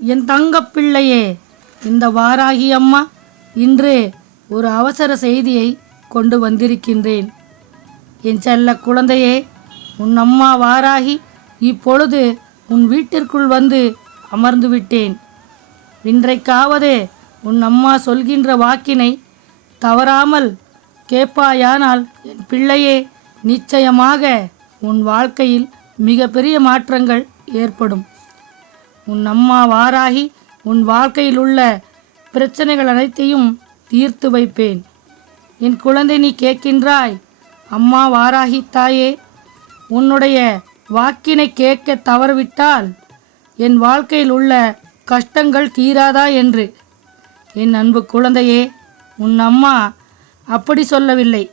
என் தங்கப்பிள்ளையே, இந்த வாராகி அம்மா இன்று ஒரு அவசர செய்தியை கொண்டு வந்திருக்கின்றேன். என் செல்ல குழந்தையே, உன் அம்மா வாராகி இப்பொழுது உன் வீட்டிற்குள் வந்து அமர்ந்து விட்டேன். இன்றைக்காவது உன் அம்மா சொல்கின்ற வாக்கினை தவறாமல் கேட்பாயானால் என் பிள்ளையே, நிச்சயமாக உன் வாழ்க்கையில் மிகப்பெரிய மாற்றங்கள் ஏற்படும். உன் அம்மா வாராகி உன் வாழ்க்கையில் உள்ள பிரச்சனைகள் அனைத்தையும் தீர்த்து வைப்பேன். என் குழந்தை, நீ கேட்கின்றாய், அம்மா வாராகி தாயே, உன்னுடைய வாக்கினை கேட்க தவறிவிட்டால் என் வாழ்க்கையில் உள்ள கஷ்டங்கள் தீராதா என்று. என் அன்பு குழந்தையே, உன் அம்மா அப்படி சொல்லவில்லை.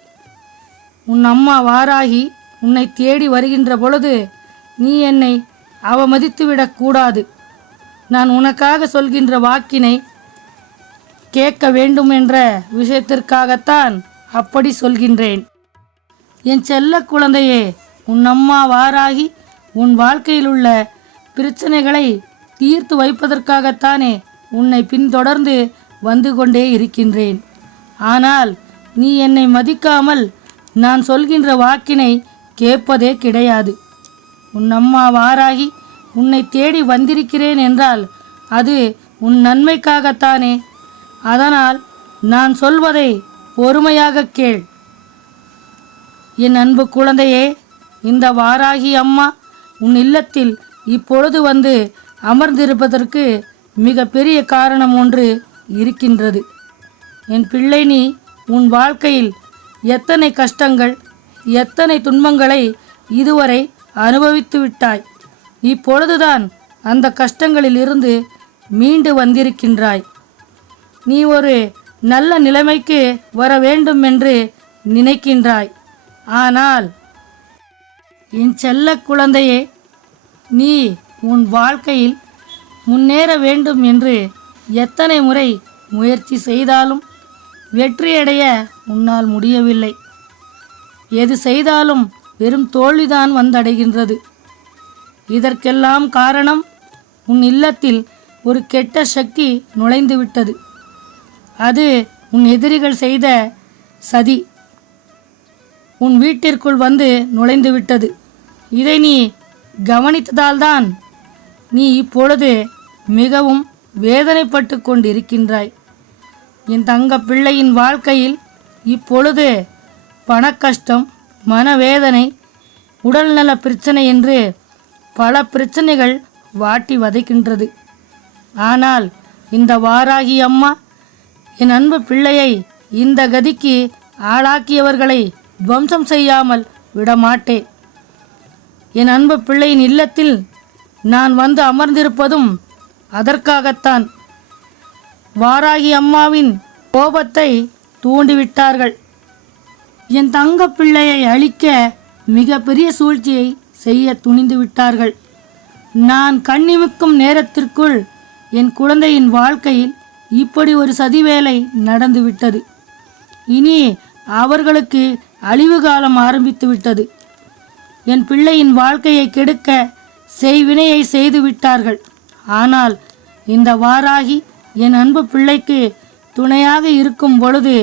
உன் அம்மா வாராகி உன்னை தேடி வருகின்ற பொழுது நீ என்னை அவமதித்துவிடக்கூடாது. நான் உனக்காக சொல்கின்ற வாக்கினை கேட்க வேண்டும் என்ற விஷயத்திற்காகத்தான் அப்படி சொல்கின்றேன். என் செல்ல குழந்தையே, உன் அம்மா வாராகி உன் வாழ்க்கையில் உள்ள பிரச்சனைகளை தீர்த்து வைப்பதற்காகத்தானே உன்னை பின்தொடர்ந்து வந்து கொண்டே இருக்கின்றேன். ஆனால் நீ என்னை மதிக்காமல் நான் சொல்கின்ற வாக்கினை கேட்பதே கிடையாது. உன் அம்மா வாராகி உன்னை தேடி வந்திருக்கிறேன் என்றால் அது உன் நன்மைக்காகத்தானே. அதனால் நான் சொல்வதை பொறுமையாக கேள். என் அன்பு குழந்தையே, இந்த வாராகி அம்மா உன் இல்லத்தில் இப்பொழுது வந்து அமர்ந்திருப்பதற்கு மிக பெரிய காரணம் ஒன்று இருக்கின்றது. என் பிள்ளை, நீ உன் வாழ்க்கையில் எத்தனை கஷ்டங்கள், எத்தனை துன்பங்களை இதுவரை அனுபவித்து விட்டாய். இப்பொழுதுதான் அந்த கஷ்டங்களில் இருந்து மீண்டு வந்திருக்கின்றாய். நீ ஒரு நல்ல நிலைமைக்கு வர வேண்டும் என்று நினைக்கின்றாய். ஆனால் என் செல்ல குழந்தையே, நீ உன் வாழ்க்கையில் முன்னேற வேண்டும் என்று எத்தனை முறை முயற்சி செய்தாலும் வெற்றியடைய உன்னால் முடியவில்லை. எது செய்தாலும் வெறும் தோல்விதான் வந்தடைகின்றது. இதற்கெல்லாம் காரணம் உன் இல்லத்தில் ஒரு கெட்ட சக்தி நுழைந்துவிட்டது. அது உன் எதிரிகள் செய்த சதி உன் வீட்டிற்குள் வந்து நுழைந்துவிட்டது. இதை நீ கவனித்ததால்தான் நீ இப்பொழுது மிகவும் வேதனைப்பட்டு கொண்டிருக்கின்றாய். என் தங்க பிள்ளையின் வாழ்க்கையில் இப்பொழுது பணக்கஷ்டம், மனவேதனை, உடல்நல பிரச்சனை என்று பல பிரச்சனைகள் வாட்டி வதைக்கின்றது. ஆனால் இந்த வாராகி அம்மா என் அன்பு பிள்ளையை இந்த கதிக்கு ஆளாக்கியவர்களை துவம்சம் செய்யாமல் விடமாட்டேன். என் அன்பு பிள்ளையின் இல்லத்தில் நான் வந்து அமர்ந்திருப்பதும் அதற்காகத்தான். வாராகி அம்மாவின் கோபத்தை தூண்டிவிட்டார்கள். என் தங்க பிள்ளையை அழிக்க மிகப்பெரிய சூழ்ச்சியை செய்ய துணிந்து விட்டார்கள். நான் கண்ணிமிக்கும் நேரத்திற்குள் என் குழந்தையின் வாழ்க்கையில் இப்படி ஒரு சதிவேலை நடந்துவிட்டது. இனி அவர்களுக்கு அழிவு காலம் ஆரம்பித்து விட்டது. என் பிள்ளையின் வாழ்க்கையை கெடுக்க செய்வினையை செய்து விட்டார்கள். ஆனால் இந்த வாராகி என் அன்பு பிள்ளைக்கு துணையாக இருக்கும் பொழுது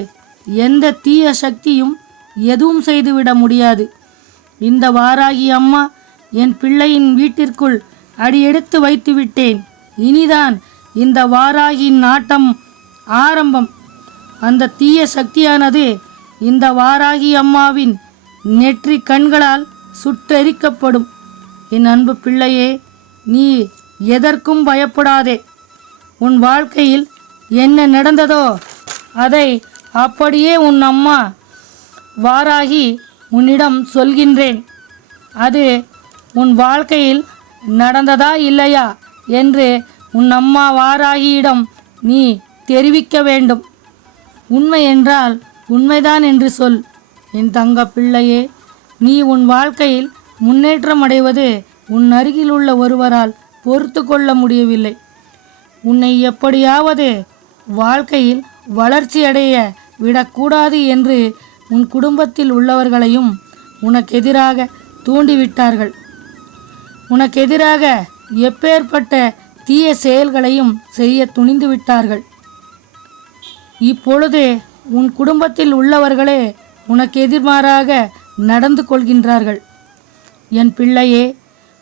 எந்த தீய சக்தியும் எதுவும் செய்துவிட முடியாது. இந்த வாராகி அம்மா என் பிள்ளையின் வீட்டிற்குள் அடியெடுத்து வைத்து விட்டேன். இனிதான் இந்த வாராகியின் நாட்டம் ஆரம்பம். அந்த தீய சக்தியானது இந்த வாராகி அம்மாவின் நெற்றி கண்களால் சுட்டெரிக்கப்படும். என் அன்பு பிள்ளையே, நீ எதற்கும் பயப்படாதே. உன் வாழ்க்கையில் என்ன நடந்ததோ அதை அப்படியே உன் அம்மா வாராகி உன்னிடம் சொல்கின்றேன். அது உன் வாழ்க்கையில் நடந்ததா இல்லையா என்று உன் அம்மா வாராகியிடம் நீ தெரிவிக்க வேண்டும். உண்மை என்றால் உண்மைதான் என்று சொல். என் தங்க பிள்ளையே, நீ உன் வாழ்க்கையில் முன்னேற்றம் அடைவது உன் அருகில் உள்ள ஒருவரால் பொறுத்து கொள்ள முடியவில்லை. உன்னை எப்படியாவது வாழ்க்கையில் வளர்ச்சி அடைய விடக்கூடாது என்று உன் குடும்பத்தில் உள்ளவர்களையும் உனக்கு எதிராக தூண்டிவிட்டார்கள். உனக்கு எதிராக எப்பேற்பட்ட தீய செயல்களையும் செய்ய துணிந்து விட்டார்கள். இப்பொழுது உன் குடும்பத்தில் உள்ளவர்களே உனக்கு எதிர்மாறாக நடந்து கொள்கின்றார்கள். என் பிள்ளையே,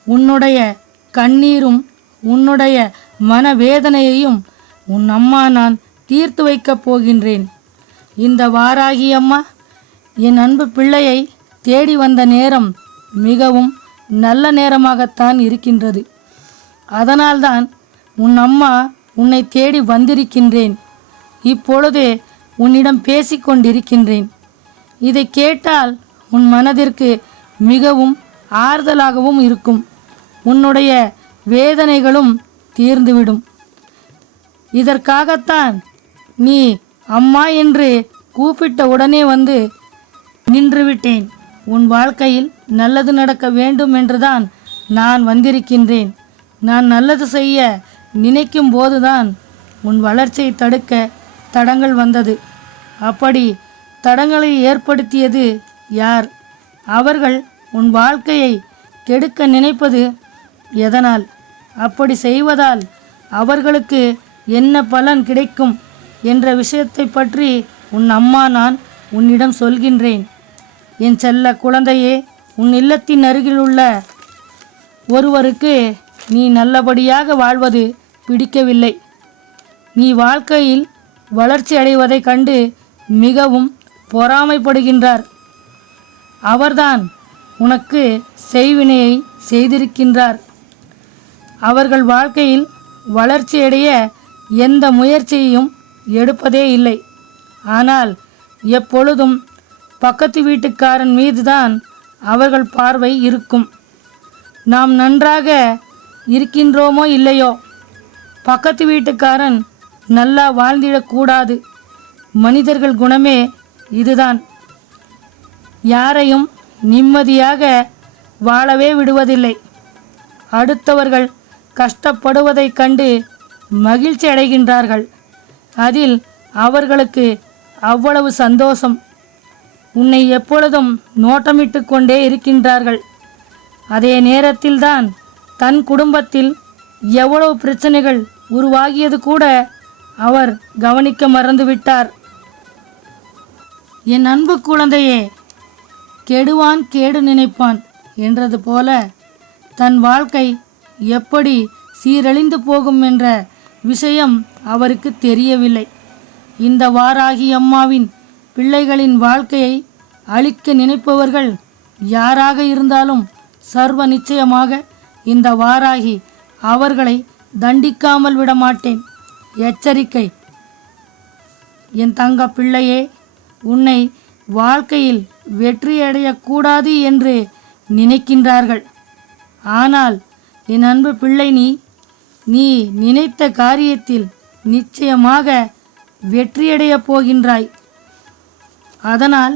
உன்னுடைய கண்ணீரும் உன்னுடைய மனவேதனையையும் உன் அம்மா நான் தீர்த்து வைக்கப் போகின்றேன். இந்த வாராகி அம்மா என் அன்பு பிள்ளையை தேடி வந்த நேரம் மிகவும் நல்ல நேரமாகத்தான் இருக்கின்றது. அதனால்தான் உன் அம்மா உன்னை தேடி வந்திருக்கின்றேன். இப்பொழுது உன்னிடம் பேசிக்கொண்டிருக்கின்றேன். இதை கேட்டால் உன் மனதிற்கு மிகவும் ஆறுதலாகவும் இருக்கும். உன்னுடைய வேதனைகளும் தீர்ந்துவிடும். இதற்காகத்தான் நீ அம்மா என்று கூப்பிட்ட உடனே வந்து நின்றுவிட்டேன். உன் வாழ்க்கையில் நல்லது நடக்க வேண்டும் என்றுதான் நான் வந்திருக்கின்றேன். நான் நல்லது செய்ய நினைக்கும் போதுதான் உன் வளர்ச்சியை தடுக்க தடங்கள் வந்தது. அப்படி தடங்களை ஏற்படுத்தியது யார்? அவர்கள் உன் வாழ்க்கையை கெடுக்க நினைப்பது எதனால்? அப்படி செய்வதால் அவர்களுக்கு என்ன பலன் கிடைக்கும் என்ற விஷயத்தை பற்றி உன் அம்மா நான் உன்னிடம் சொல்கின்றேன். என் செல்ல குழந்தையே, உன் இல்லத்தின் அருகில் உள்ள ஒருவருக்கு நீ நல்லபடியாக வாழ்வது பிடிக்கவில்லை. நீ வாழ்க்கையில் வளர்ச்சி அடைவதை கண்டு மிகவும் பொறாமைப்படுகின்றார். அவர்தான் உனக்கு செய்வினையை செய்திருக்கின்றார். அவர்கள் வாழ்க்கையில் வளர்ச்சியடைய எந்த முயற்சியையும் எடுப்பதே இல்லை. ஆனால் எப்பொழுதும் பக்கத்து வீட்டுக்காரன் மீதுதான் அவர்கள் பார்வை இருக்கும். நாம் நன்றாக இருக்கின்றோமோ இல்லையோ, பக்கத்து வீட்டுக்காரன் நல்லா வாழ்ந்திடக்கூடாது. மனிதர்கள் குணமே இதுதான். யாரையும் நிம்மதியாக வாழவே விடுவதில்லை. அடுத்தவர்கள் கஷ்டப்படுவதைக் கண்டு மகிழ்ச்சி அடைகின்றார்கள். அதில் அவர்களுக்கு அவ்வளவு சந்தோஷம். உன்னை எப்பொழுதும் நோட்டமிட்டு கொண்டே இருக்கின்றார்கள். அதே நேரத்தில்தான் தன் குடும்பத்தில் எவ்வளவு பிரச்சனைகள் உருவாகியது கூட அவர் கவனிக்க மறந்துவிட்டார். என் அன்பு குழந்தையே, கெடுவான் கேடு நினைப்பான் என்றது போல தன் வாழ்க்கை எப்படி சீரழிந்து போகும் என்ற விஷயம் அவருக்கு தெரியவில்லை. இந்த வாராகி அம்மாவின் பிள்ளைகளின் வாழ்க்கையை அழிக்க நினைப்பவர்கள் யாராக இருந்தாலும் சர்வ நிச்சயமாக இந்த வாராகி அவர்களை தண்டிக்காமல் விடமாட்டேன். எச்சரிக்கை! என் தங்க பிள்ளையே, உன்னை வாழ்க்கையில் வெற்றியடையக்கூடாது என்று நினைக்கின்றார்கள். ஆனால் என் அன்பு பிள்ளை, நீ நினைத்த காரியத்தில் நிச்சயமாக வெற்றியடையப் போகின்றாய். அதனால்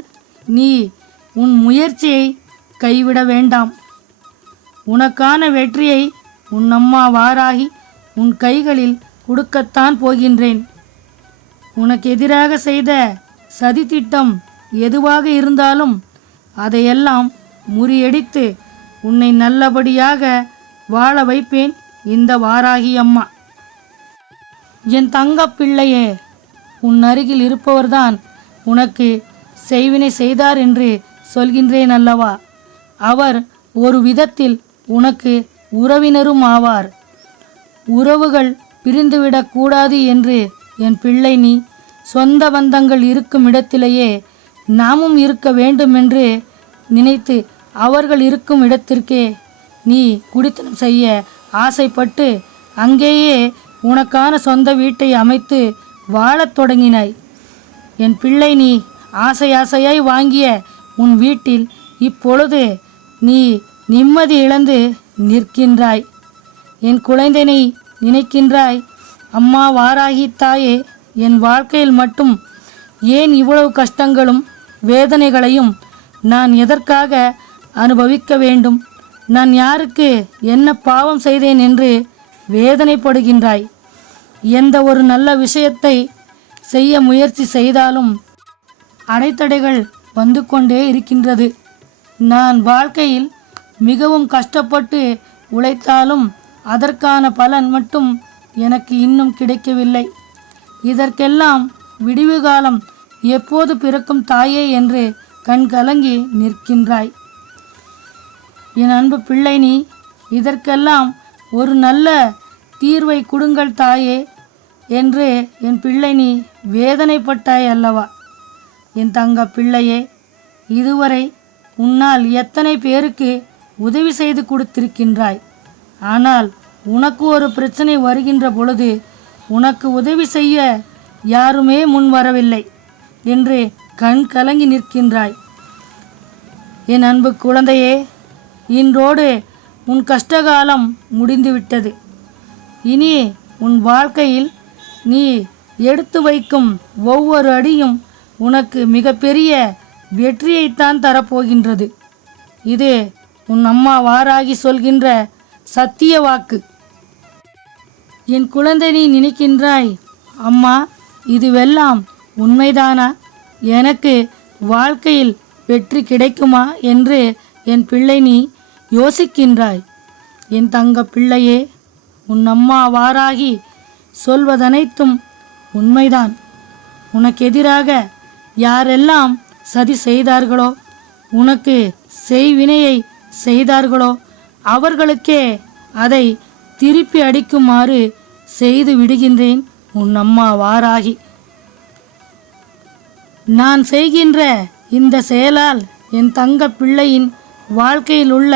நீ உன் முயற்சியை கைவிட வேண்டாம். உனக்கான வெற்றியை உன் அம்மா வாராகி உன் கைகளில் கொடுக்கத்தான் போகின்றேன். உனக்கு எதிராக செய்த சதித்திட்டம் எதுவாக இருந்தாலும் அதையெல்லாம் முறியடித்து உன்னை நல்லபடியாக வாழ வைப்பேன் இந்த வாராகி அம்மா. என் தங்க பிள்ளையே, உன் அருகில் இருப்பவர்தான் உனக்கு செய்வினை செய்தார் என்று சொல்கின்றேன் அல்லவா? அவர் ஒரு விதத்தில் உனக்கு உறவினரும் ஆவார். உறவுகள் பிரிந்துவிடக்கூடாது என்று என் பிள்ளை, நீ சொந்த பந்தங்கள் இருக்கும் இடத்திலேயே நாமும் இருக்க வேண்டும் என்று நினைத்து அவர்கள் இருக்கும் இடத்திற்கே நீ குடித்தனம் செய்ய ஆசைப்பட்டு அங்கேயே உனக்கான சொந்த வீட்டை அமைத்து வாழத் தொடங்கினாய். என் பிள்ளை, நீ ஆசையாய் வாங்கிய உன் வீட்டில் இப்பொழுது நீ நிம்மதி இழந்து நிற்கின்றாய். என் குழந்தைனை நினைக்கின்றாய். அம்மா வாராகி தாயே, என் வாழ்க்கையில் மட்டும் ஏன் இவ்வளவு கஷ்டங்களும் வேதனைகளையும் நான் எதற்காக அனுபவிக்க வேண்டும்? நான் யாருக்கு என்ன பாவம் செய்தேன் என்று வேதனைப்படுகின்றாய். எந்த ஒரு நல்ல விஷயத்தை செய்ய முயற்சி செய்தாலும் அடைத்தடைகள் வந்து கொண்டே இருக்கின்றது. நான் வாழ்க்கையில் மிகவும் கஷ்டப்பட்டு உழைத்தாலும் அதற்கான பலன் மட்டும் எனக்கு இன்னும் கிடைக்கவில்லை. இதற்கெல்லாம் விடிவு காலம் எப்போது பிறக்கும் தாயே என்று கண் கலங்கி நிற்கின்றாய். என் அன்பு பிள்ளை, நீ இதற்கெல்லாம் ஒரு நல்ல தீர்வை கொடுங்கள் தாயே என்று என் பிள்ளை நீ வேதனைப்பட்டாய் அல்லவா? என் தங்க பிள்ளையே, இதுவரை உன்னால் எத்தனை பேருக்கு உதவி செய்து கொடுத்திருக்கின்றாய். ஆனால் உனக்கு ஒரு பிரச்சனை வருகின்ற பொழுது உனக்கு உதவி செய்ய யாருமே முன் வரவில்லை என்று கண் கலங்கி நிற்கின்றாய். என் அன்பு குழந்தையே, இன்றோடு உன் கஷ்டகாலம் முடிந்துவிட்டது. இனி உன் வாழ்க்கையில் நீ எடுத்து வைக்கும் ஒவ்வொரு அடியும் உனக்கு மிகப்பெரிய வெற்றியைத்தான் தரப்போகின்றது. இது உன் அம்மா வாராகி சொல்கின்ற சத்திய வாக்கு. என் குழந்தை, நீ நினைக்கின்றாய், அம்மா இதுவெல்லாம் உண்மைதானா? எனக்கு வாழ்க்கையில் வெற்றி கிடைக்குமா என்று என் பிள்ளை நீ யோசிக்கின்றாய். என் தங்க பிள்ளையே, உன் அம்மா வாராகி சொல்வதனைத்தும் உண்மைதான். உனக்கு எதிராக யாரெல்லாம் சதி செய்தார்களோ, உனக்கு செய்வினையை செய்தார்களோ, அவர்களுக்கே அதை திருப்பி அடிக்குமாறு செய்து விடுகின்றேன் உன் அம்மா வாராகி. நான் செய்கின்ற இந்த செயலால் என் தங்க பிள்ளையின் வாழ்க்கையில் உள்ள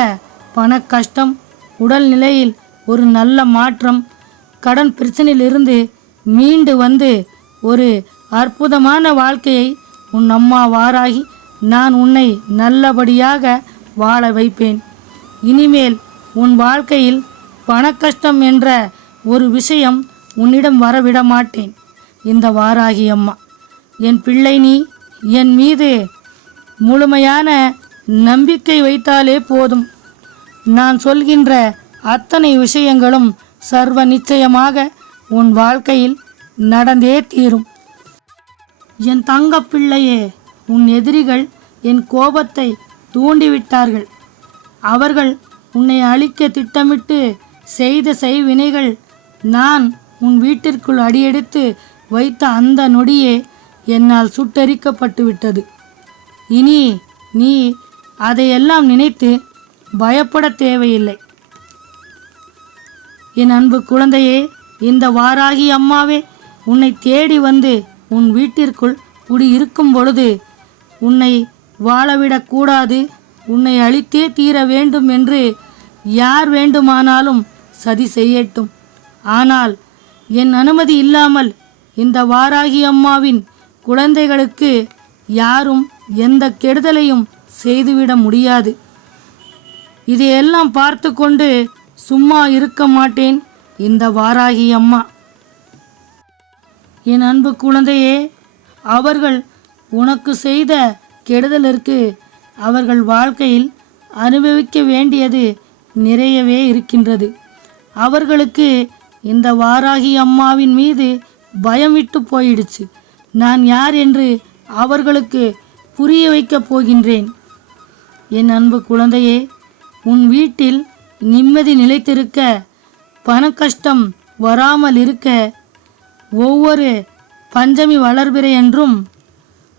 பண கஷ்டம், உடல்நிலையில் ஒரு நல்ல மாற்றம், கடன் பிரச்சனையிலிருந்து மீண்டு வந்து ஒரு அற்புதமான வாழ்க்கையை உன் அம்மா வாராகி நான் உன்னை நல்லபடியாக வாழ வைப்பேன். இனிமேல் உன் வாழ்க்கையில் பணக்கஷ்டம் என்ற ஒரு விஷயம் உன்னிடம் வரவிட மாட்டேன். இந்த வாராகி அம்மா, என் பிள்ளை நீ என் மீது முழுமையான நம்பிக்கை வைத்தாலே போதும். நான் சொல்கின்ற அத்தனை விஷயங்களும் சர்வ நிச்சயமாக உன் வாழ்க்கையில் நடந்தே தீரும். என் தங்க பிள்ளையே, உன் எதிரிகள் என் கோபத்தை தூண்டிவிட்டார்கள். அவர்கள் உன்னை அழிக்க திட்டமிட்டு செய்த செய்வினைகள் நான் உன் வீட்டிற்குள் அடியெடுத்து வைத்த அந்த நொடியே என்னால் சுட்டெரிக்கப்பட்டு விட்டது. இனி நீ அதையெல்லாம் நினைத்து பயப்பட தேவையில்லை. என் அன்பு குழந்தையே, இந்த வாராகி அம்மாவே உன்னை தேடி வந்து உன் வீட்டிற்குள் குடியிருக்கும் பொழுது உன்னை வாழவிடக்கூடாது, உன்னை அழித்தே தீர வேண்டும் என்று யார் வேண்டுமானாலும் சதி செய்யட்டும். ஆனால் என் அனுமதி இல்லாமல் இந்த வாராகி அம்மாவின் குழந்தைகளுக்கு யாரும் எந்த கெடுதலையும் செய்துவிட முடியாது. இதையெல்லாம் பார்த்து கொண்டு சும்மா இருக்க மாட்டேன் இந்த வாராகி அம்மா. என் அன்பு குழந்தையே, அவர்கள் உனக்கு செய்த கெடுதலிற்கு அவர்கள் வாழ்க்கையில் அனுபவிக்க வேண்டியது நிறையவே இருக்கின்றது. அவர்களுக்கு இந்த வாராகி அம்மாவின் மீது பயம் விட்டு போயிடுச்சு. நான் யார் என்று அவர்களுக்கு புரிய வைக்கப் போகின்றேன். என் அன்பு குழந்தையே, உன் வீட்டில் நிம்மதி நிலைத்திருக்க, பண கஷ்டம் வராமல் இருக்க, ஒவ்வொரு பஞ்சமி வளர்பிறை என்றும்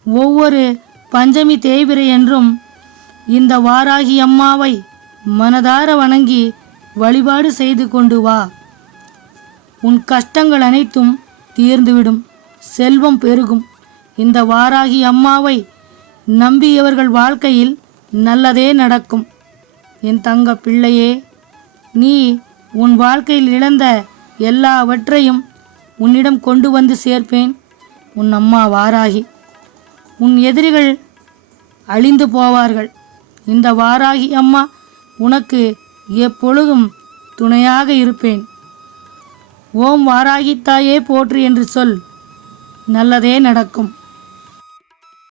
ஒவ்வொரு பஞ்சமி தேய்பிறை என்றும் இந்த வாராகி அம்மாவை மனதார வணங்கி வழிபாடு செய்து கொண்டு வா. உன் கஷ்டங்கள் அனைத்தும் தீர்ந்துவிடும், செல்வம் பெருகும். இந்த வாராகி அம்மாவை நம்பியவர்கள் வாழ்க்கையில் நல்லதே நடக்கும். என் தங்க பிள்ளையே, நீ உன் வாழ்க்கையில் இழந்த எல்லாவற்றையும் உன்னிடம் கொண்டு வந்து சேர்ப்பேன் உன் அம்மா வாராகி. உன் எதிரிகள் அழிந்து போவார்கள். இந்த வாராகி அம்மா உனக்கு எப்பொழுதும் துணையாக இருப்பேன். ஓம் வாராகி தாயே போற்று என்று சொல், நல்லதே நடக்கும்.